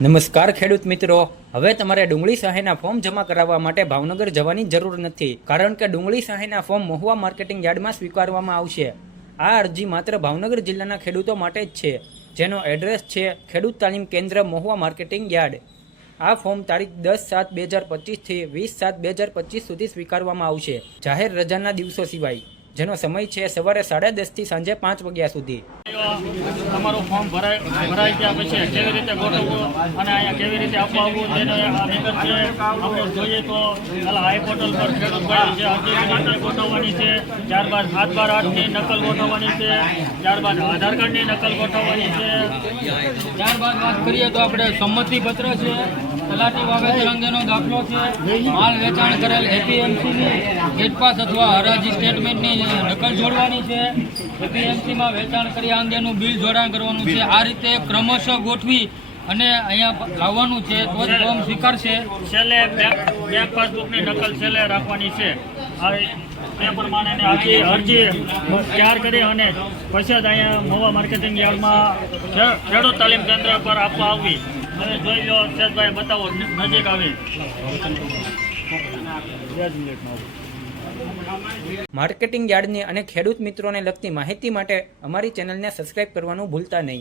નમસ્કાર ખેડૂત મિત્રો. હવે તમારે ડુંગળી સહાયના ફોર્મ જમા કરાવવા માટે ભાવનગર જવાની જરૂર નથી, કારણ કે ડુંગળી સહાયના ફોર્મ મહુવા માર્કેટિંગ યાર્ડમાં સ્વીકારવામાં આવશે. આ અરજી માત્ર ભાવનગર જિલ્લાના ખેડૂતો માટે જ છે, જેનો એડ્રેસ છે ખેડૂત તાલીમ કેન્દ્ર મહુવા માર્કેટિંગ યાર્ડ. આ ફોર્મ તારીખ દસ સાત બે હજાર પચીસથી વીસ સાત બે હજાર પચીસ સુધી સ્વીકારવામાં આવશે, જાહેર રજાના દિવસો સિવાય. જેનો સમય છે સવારે સાડા દસથી સાંજે પાંચ વાગ્યા સુધી. તમારું ફોર્મ ભરાય પછી કેવી રીતે કેવી રીતે આપવા આવવું તેનો વિગત કેવી ગોઠવવાની છે ત્યારબાદ બાર આઠની નકલ ગોઠવવાની છે ત્યારબાદ આધાર કાર્ડની નકલ ગોઠવવાની છે. વાત કરીએ તો આપણે સંમતિ પત્ર છે. તલાટી વાવેતર અંગેનો દાખલો છે. માલ વેચાણ કરેલ એપીએમસીની ગેટપાસ અથવા હરાજી સ્ટેટમેન્ટની નકલ જોડવાની છે. એપીએમસીમાં વેચાણ કર્યા અંગેનું બિલ જોડાણ કરવાનું છે. આ રીતે ક્રમશઃ ગોઠવી અને અહીંયા લાવવાનું છે. તો જ ફોર્મ સ્વીકારશે. છેલ્લે બેંક બેંક પાસબુકની નકલ છેલ્લે રાખવાની છે. એ પ્રમાણેની આખી અરજી તૈયાર કરી અને પછી જ અહીંયા મોવા માર્કેટિંગ યાર્ડમાં ખેડૂત તાલીમ કેન્દ્ર પર આપવા આવવી. માર્કેટિંગ યાર્ડની અને ખેડૂત મિત્રોને લગતી માહિતી માટે અમારી ચેનલને સબસ્ક્રાઇબ કરવાનું ભૂલતા નહીં.